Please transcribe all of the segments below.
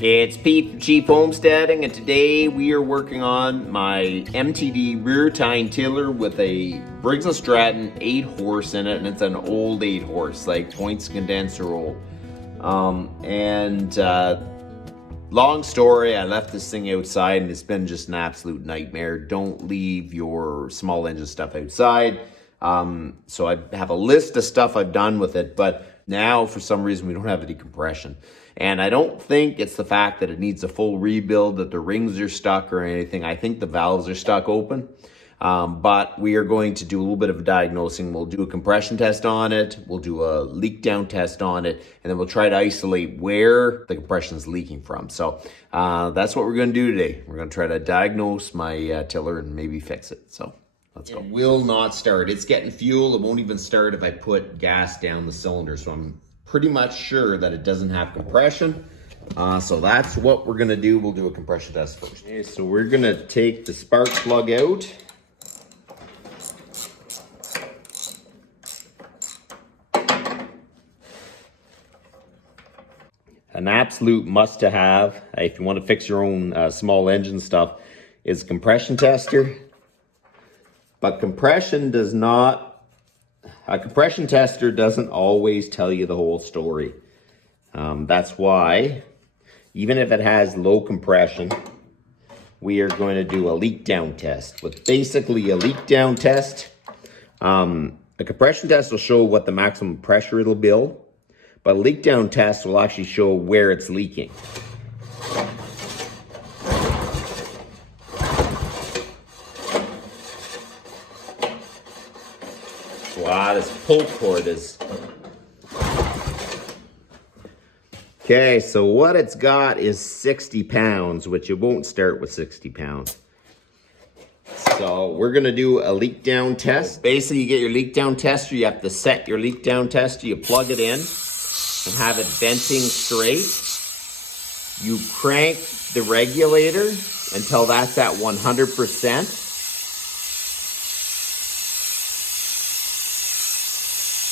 It's Pete from Chief Homesteading, and today we are working on my MTD rear tine tiller with a Briggs Stratton 8-horse in it, and it's an old 8-horse, like points condenser old. Long story, I left this thing outside and it's been just an absolute nightmare. Don't leave your small engine stuff outside. So I have a list of stuff I've done with it, but now for some reason we don't have any compression. And I don't think it's the fact that it needs a full rebuild, that the rings are stuck or anything. I think the valves are stuck open. But we are going to do a little bit of diagnosing. We'll do a compression test on it. We'll do a leak down test on it. And then we'll try to isolate where the compression is leaking from. So that's what we're going to do today. We're going to try to diagnose my tiller and maybe fix it. So let's go. It will not start. It's getting fuel. It won't even start if I put gas down the cylinder. So I'm pretty much sure that it doesn't have compression. So that's what we're going to do. We'll do a compression test first. Okay, so we're going to take the spark plug out. An absolute must to have if you want to fix your own small engine stuff is a compression tester. But compression a compression tester doesn't always tell you the whole story. That's why, even if it has low compression, we are going to do a leak down test. With basically a leak down test, a compression test will show what the maximum pressure it'll build, but a leak down test will actually show where it's leaking. Wow, this pull cord is... Okay, so what it's got is 60 pounds, which it won't start with 60 pounds. So we're gonna do a leak down test. Basically, you get your leak down tester, you have to set your leak down tester, you plug it in and have it venting straight. You crank the regulator until that's at 100%.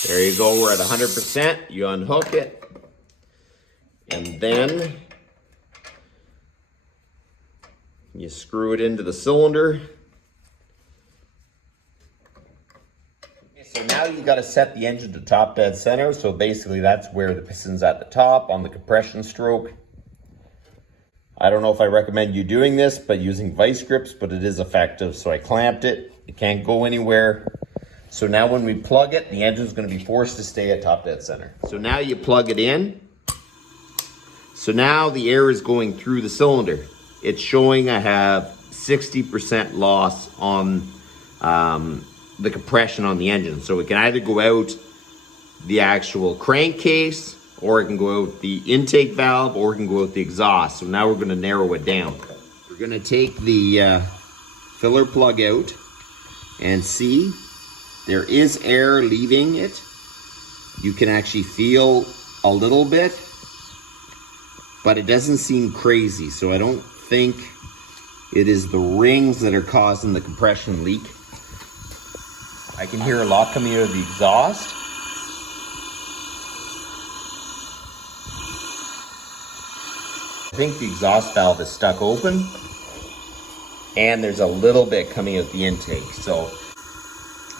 There you go, we're at 100%. You unhook it, and then you screw it into the cylinder. So now you got to set the engine to top dead center. So basically that's where the piston's at the top on the compression stroke. I don't know if I recommend you doing this, but using vice grips, but it is effective. So I clamped it, it can't go anywhere. So now when we plug it, the engine's going to be forced to stay at top dead center. So now you plug it in. So now the air is going through the cylinder. It's showing I have 60% loss on the compression on the engine. So it can either go out the actual crankcase, or it can go out the intake valve, or it can go out the exhaust. So now we're going to narrow it down. We're going to take the filler plug out and see there is air leaving it. You can actually feel a little bit, but it doesn't seem crazy. So I don't think it is the rings that are causing the compression leak. I can hear a lot coming out of the exhaust. I think the exhaust valve is stuck open, and there's a little bit coming out the intake. So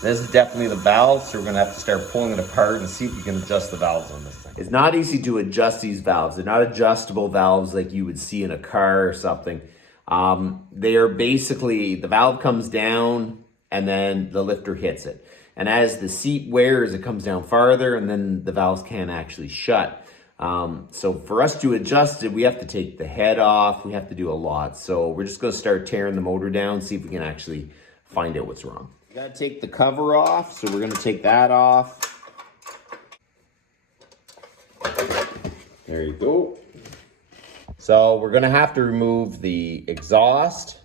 this is definitely the valve, so we're gonna have to start pulling it apart and see if we can adjust the valves on this thing. It's not easy to adjust these valves. They're not adjustable valves like you would see in a car or something. They are basically, the valve comes down and then the lifter hits it. And as the seat wears, it comes down farther, and then the valves can't actually shut. So for us to adjust it, we have to take the head off. We have to do a lot. So we're just gonna start tearing the motor down, see if we can actually find out what's wrong. You gotta take the cover off, so we're gonna take that off. There you go. So we're gonna have to remove the exhaust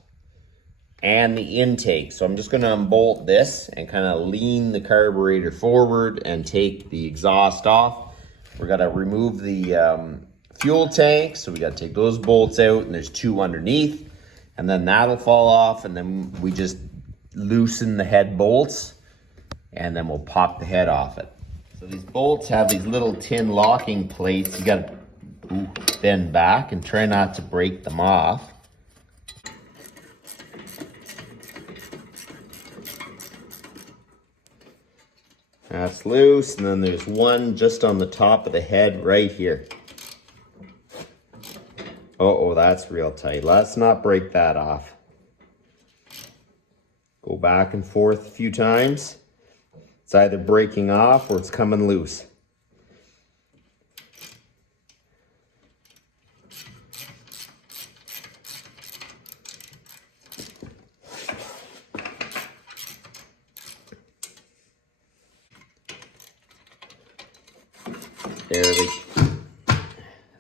and the intake. So I'm just gonna unbolt this and kind of lean the carburetor forward and take the exhaust off. We're gonna remove the fuel tank, so we gotta take those bolts out, and there's two underneath, and then that'll fall off, and then we just loosen the head bolts, and then we'll pop the head off it. So these bolts have these little tin locking plates. You gotta bend back and try not to break them off. That's loose, and then there's one just on the top of the head right here. Oh, that's real tight. Let's not break that off. Go back and forth a few times. It's either breaking off or it's coming loose.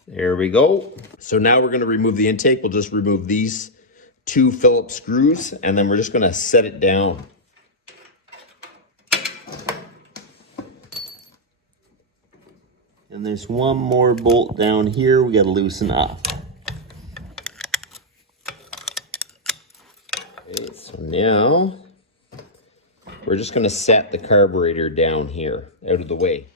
There we go. So now we're going to remove the intake. We'll just remove these 2 Phillips screws, and then we're just going to set it down. And there's one more bolt down here we got to loosen up. Okay, so now we're just going to set the carburetor down here out of the way.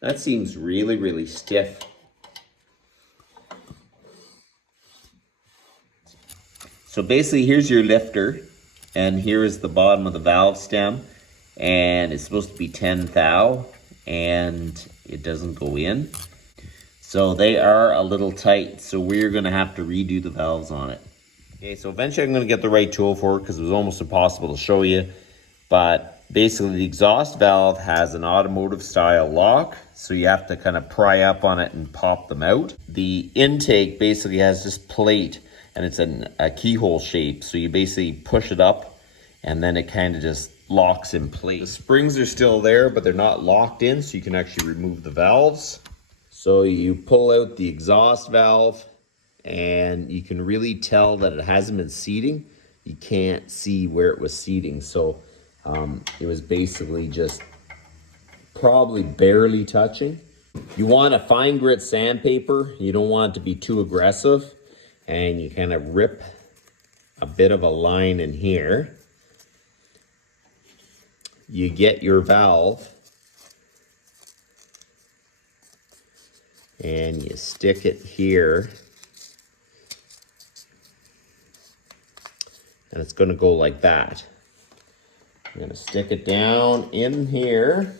That seems really, really stiff. So basically, here's your lifter, and here is the bottom of the valve stem, and it's supposed to be 10 thou, and it doesn't go in. So they are a little tight, so we're gonna have to redo the valves on it. Okay, so eventually I'm gonna get the right tool for it because it was almost impossible to show you, but basically the exhaust valve has an automotive style lock, so you have to kind of pry up on it and pop them out. The intake basically has this plate, and it's a keyhole shape, so you basically push it up and then it kind of just locks in place. The springs are still there, but they're not locked in, so you can actually remove the valves. So you pull out the exhaust valve, and you can really tell that it hasn't been seating. You can't see where it was seating, so it was basically just probably barely touching. You want a fine grit sandpaper. You don't want it to be too aggressive, and you kind of rip a bit of a line in here. You get your valve and you stick it here, and it's going to go like that. You're going to stick it down in here,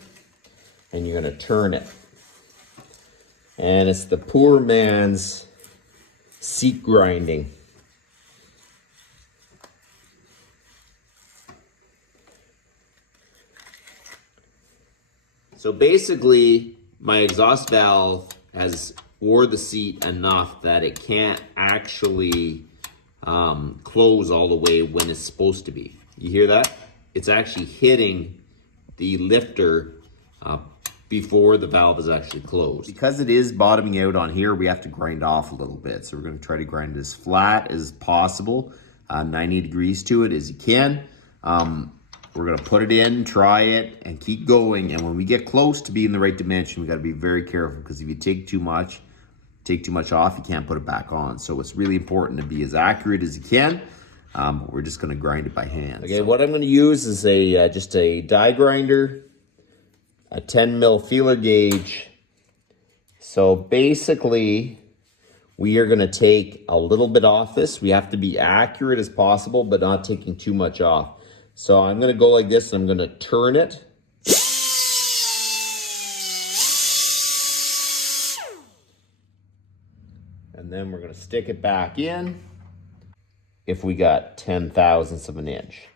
and you're going to turn it. And it's the poor man's seat grinding. So basically, my exhaust valve has wore the seat enough that it can't actually close all the way when it's supposed to be. You hear that? It's actually hitting the lifter before the valve is actually closed. Because it is bottoming out on here, we have to grind off a little bit. So we're going to try to grind it as flat as possible, 90 degrees to it as you can. We're going to put it in, try it, and keep going. And when we get close to being the right dimension, we got to be very careful, because if you take too much off, you can't put it back on. So it's really important to be as accurate as you can. We're just going to grind it by hand. Okay, so what I'm going to use is just a die grinder, a 10 mil feeler gauge. So basically, we are going to take a little bit off this. We have to be accurate as possible, but not taking too much off. So I'm going to go like this. I'm going to turn it. And then we're going to stick it back in if we got 10 thousandths of an inch.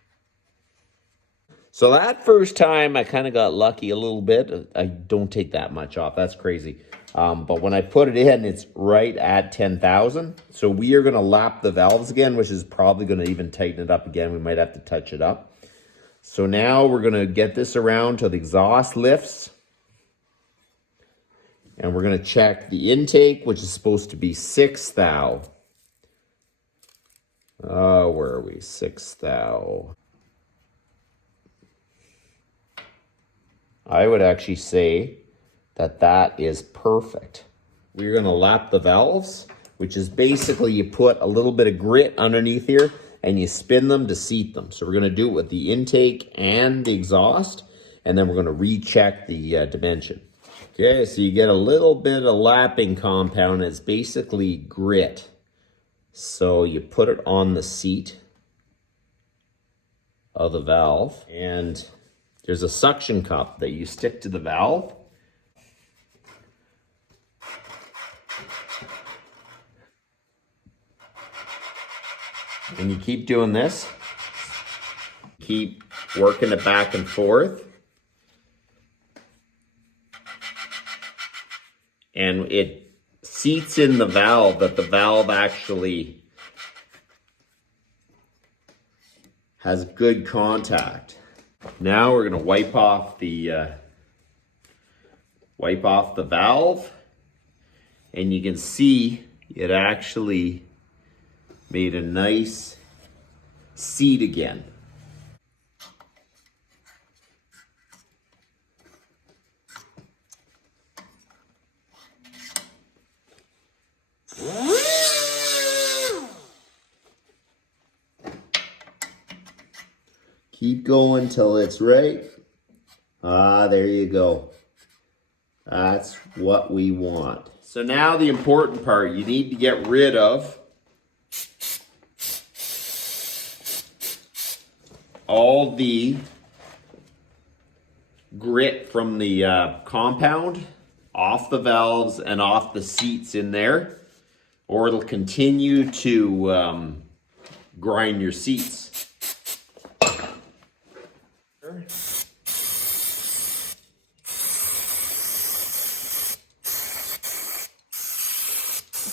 So that first time I kind of got lucky a little bit. I don't take that much off. That's crazy. But when I put it in, it's right at 10,000. So we are going to lap the valves again, which is probably going to even tighten it up again. We might have to touch it up. So now we're going to get this around till the exhaust lifts. And we're going to check the intake, which is supposed to be 6 thou. where are we? 6 thou. I would actually say that that is perfect. We're gonna lap the valves, which is basically you put a little bit of grit underneath here and you spin them to seat them. So we're gonna do it with the intake and the exhaust, and then we're gonna recheck the dimension. Okay, so you get a little bit of lapping compound. It's basically grit. So you put it on the seat of the valve, and there's a suction cup that you stick to the valve. And you keep doing this. Keep working it back and forth. And it seats in the valve that the valve actually has good contact. Now we're going to wipe off the valve, and you can see it actually made a nice seat again. Keep going till it's right. Ah, there you go. That's what we want. So now the important part, you need to get rid of all the grit from the compound off the valves and off the seats in there, or it'll continue to grind your seats.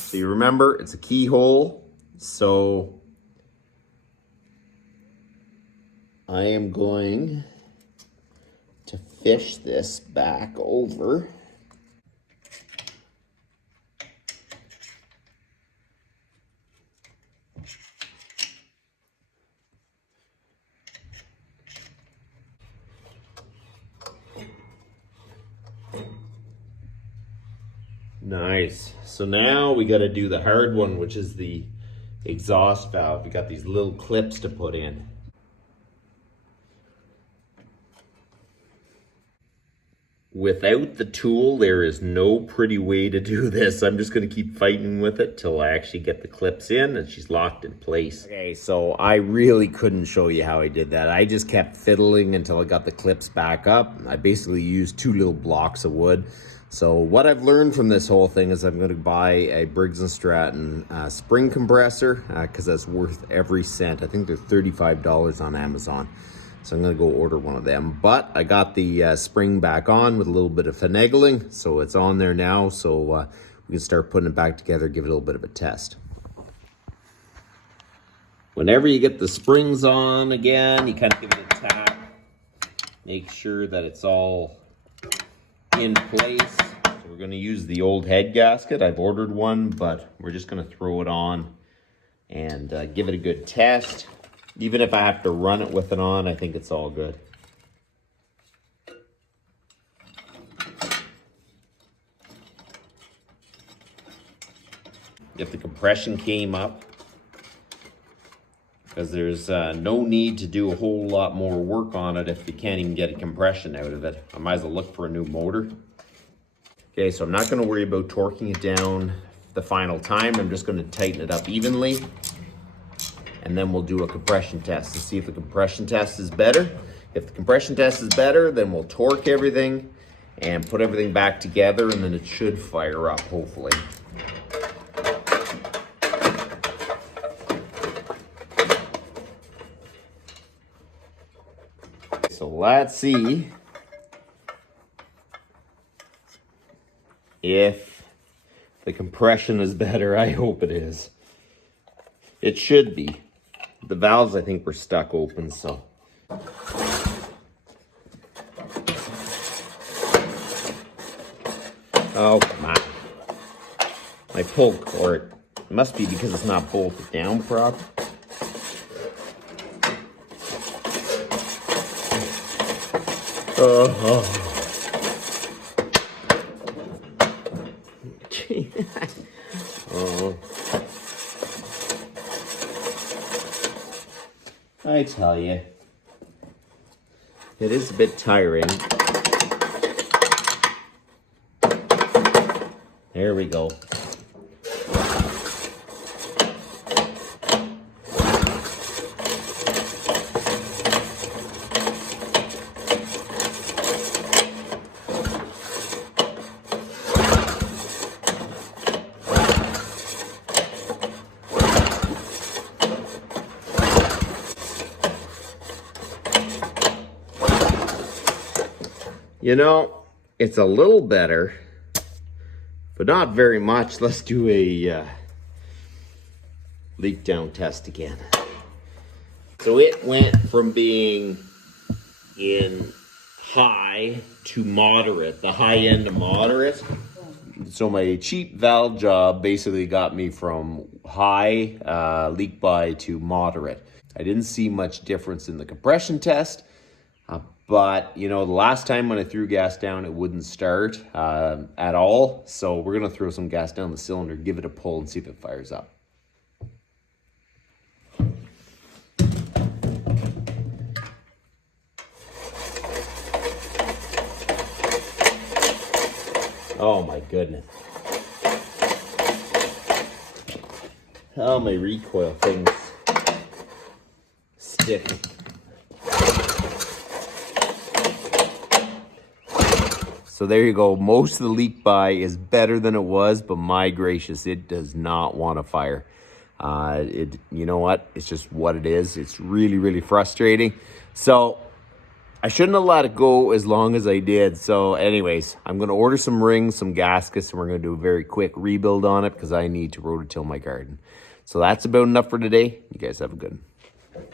So you remember, it's a keyhole, so I am going to fish this back over. Nice. So now we got to do the hard one, which is the exhaust valve. We got these little clips to put in. Without the tool, there is no pretty way to do this. I'm just going to keep fighting with it till I actually get the clips in and she's locked in place. Okay, so I really couldn't show you how I did that. I just kept fiddling until I got the clips back up. I basically used 2 little blocks of wood. So what I've learned from this whole thing is I'm going to buy a Briggs Stratton spring compressor because that's worth every cent. I think they're $35 on Amazon. So I'm going to go order one of them. But I got the spring back on with a little bit of finagling. So it's on there now. So we can start putting it back together, give it a little bit of a test. Whenever you get the springs on again, you kind of give it a tap. Make sure that it's all in place. So we're going to use the old head gasket. I've ordered one, but we're just going to throw it on and give it a good test. Even if I have to run it with it on, I think it's all good. If the compression came up, because there's no need to do a whole lot more work on it if you can't even get a compression out of it. I might as well look for a new motor. Okay, so I'm not going to worry about torquing it down the final time. I'm just going to tighten it up evenly. And then we'll do a compression test to see if the compression test is better. If the compression test is better, then we'll torque everything and put everything back together, and then it should fire up, hopefully. So let's see if the compression is better. I hope it is. It should be. The valves, I think, were stuck open, so. Oh, come on. My pull cord. It must be because it's not bolted down properly. Oh. Oh. I tell you, it is a bit tiring. There we go. You know, it's a little better, but not very much. Let's do a leak down test again. So it went from being in high to moderate, the high end to moderate. So my cheap valve job basically got me from high leak by to moderate. I didn't see much difference in the compression test. But, you know, the last time when I threw gas down, it wouldn't start at all. So we're going to throw some gas down the cylinder, give it a pull, and see if it fires up. Oh, my goodness. Oh, my recoil thing's sticking. So there you go. Most of the leak by is better than it was, but my gracious, it does not want to fire. You know what? It's just what it is. It's really, really frustrating. So I shouldn't have let it go as long as I did. So anyways, I'm going to order some rings, some gaskets, and we're going to do a very quick rebuild on it because I need to rototill my garden. So that's about enough for today. You guys have a good one.